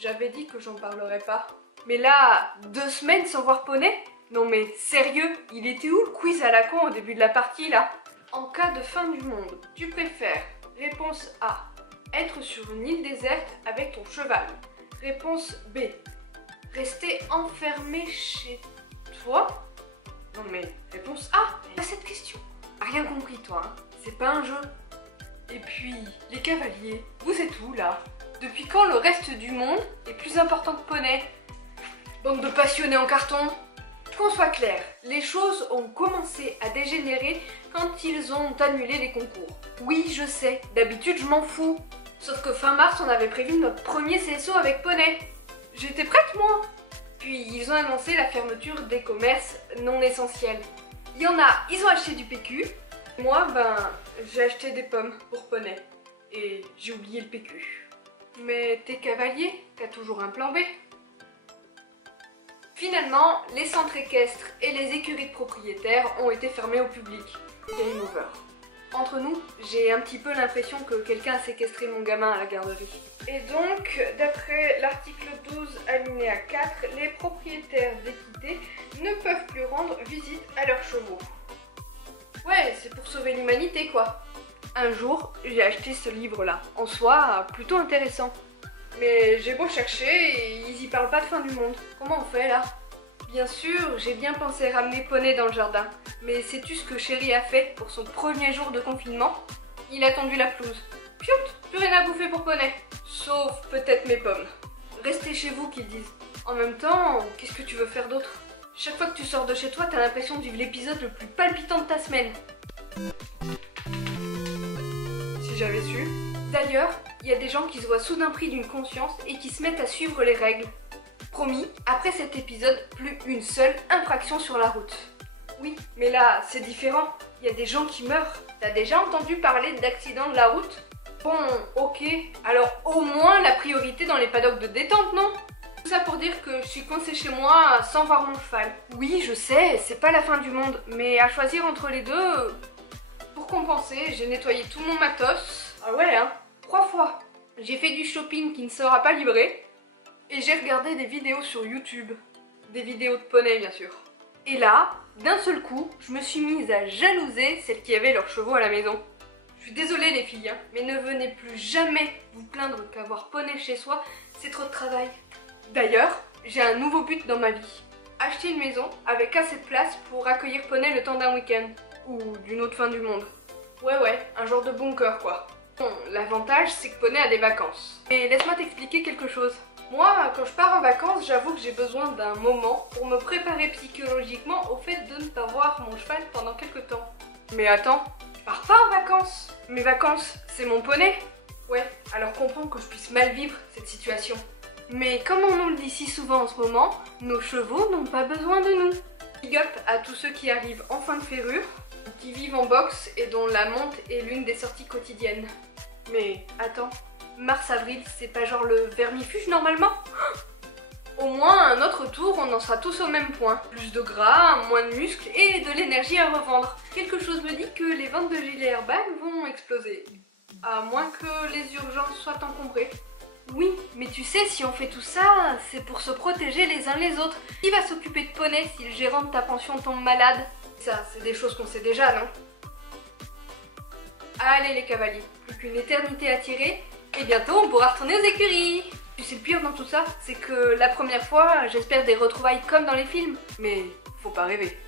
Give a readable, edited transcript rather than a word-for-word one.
J'avais dit que j'en parlerais pas. Mais là, 2 semaines sans voir Poney? Non mais sérieux, il était où le quiz à la con au début de la partie là? En cas de fin du monde, tu préfères réponse A, être sur une île déserte avec ton cheval. Réponse B, rester enfermé chez toi? Non mais réponse A, à cette question. Rien compris toi, hein. C'est pas un jeu. Et puis, les cavaliers, vous êtes où là? Depuis quand le reste du monde est plus important que Poney? Bande de passionnés en carton. Qu'on soit clair, les choses ont commencé à dégénérer quand ils ont annulé les concours. Oui, je sais, d'habitude je m'en fous. Sauf que fin mars, on avait prévu notre premier CSO avec Poney. J'étais prête moi. Puis ils ont annoncé la fermeture des commerces non essentiels. Il y en a, ils ont acheté du PQ. Moi, j'ai acheté des pommes pour Poney. Et j'ai oublié le PQ. Mais t'es cavalier, t'as toujours un plan B. Finalement, les centres équestres et les écuries de propriétaires ont été fermés au public. Game over. Entre nous, j'ai un petit peu l'impression que quelqu'un a séquestré mon gamin à la garderie. Et donc, d'après l'article 12 alinéa 4, les propriétaires d'équité ne peuvent plus rendre visite à leurs chevaux. Ouais, c'est pour sauver l'humanité quoi. Un jour, j'ai acheté ce livre-là. En soi, plutôt intéressant. Mais j'ai beau chercher et ils y parlent pas de fin du monde. Comment on fait là? Bien sûr, j'ai bien pensé ramener Poney dans le jardin. Mais sais-tu ce que Chéri a fait pour son premier jour de confinement? Il a tendu la pelouse. Piout, plus rien à bouffer pour Poney. Sauf peut-être mes pommes. Restez chez vous qu'ils disent. En même temps, qu'est-ce que tu veux faire d'autre? Chaque fois que tu sors de chez toi, t'as l'impression de vivre l'épisode le plus palpitant de ta semaine. Si j'avais su. D'ailleurs, il y a des gens qui se voient soudain pris d'une conscience et qui se mettent à suivre les règles. Promis, après cet épisode, plus une seule infraction sur la route. Oui, mais là, c'est différent. Il y a des gens qui meurent. T'as déjà entendu parler d'accidents de la route? Bon, ok. Alors au moins la priorité dans les paddocks de détente, non? Tout ça pour dire que je suis coincée chez moi sans voir mon cheval. Oui, je sais, c'est pas la fin du monde, mais à choisir entre les deux... Pour compenser, j'ai nettoyé tout mon matos. Ah ouais, hein, 3 fois. J'ai fait du shopping qui ne sera pas livré. Et j'ai regardé des vidéos sur YouTube. Des vidéos de Poney, bien sûr. Et là, d'un seul coup, je me suis mise à jalouser celles qui avaient leurs chevaux à la maison. Je suis désolée les filles, hein, mais ne venez plus jamais vous plaindre qu'avoir Poney chez soi, c'est trop de travail. D'ailleurs, j'ai un nouveau but dans ma vie. Acheter une maison avec assez de place pour accueillir Poney le temps d'un week-end. Ou d'une autre fin du monde. Ouais, un genre de bunker quoi. Bon, l'avantage c'est que Poney a des vacances. Mais laisse-moi t'expliquer quelque chose. Moi, quand je pars en vacances, j'avoue que j'ai besoin d'un moment pour me préparer psychologiquement au fait de ne pas voir mon cheval pendant quelques temps. Mais attends, je pars pas en vacances. Mes vacances, c'est mon Poney. Ouais, alors comprends que je puisse mal vivre cette situation. Mais comme on nous le dit si souvent en ce moment, nos chevaux n'ont pas besoin de nous. Big up à tous ceux qui arrivent en fin de ferrure, qui vivent en box et dont la monte est l'une des sorties quotidiennes. Mais attends, mars-avril, c'est pas genre le vermifuge normalement? Au moins, à notre tour, on en sera tous au même point. Plus de gras, moins de muscles et de l'énergie à revendre. Quelque chose me dit que les ventes de gilets airbag vont exploser. À moins que les urgences soient encombrées. Oui, mais tu sais, si on fait tout ça, c'est pour se protéger les uns les autres. Qui va s'occuper de Poney si le gérant de ta pension tombe malade? Ça, c'est des choses qu'on sait déjà, non? Allez les cavaliers, plus qu'une éternité à tirer, et bientôt on pourra retourner aux écuries. Tu sais le pire dans tout ça, c'est que la première fois, j'espère des retrouvailles comme dans les films. Mais faut pas rêver.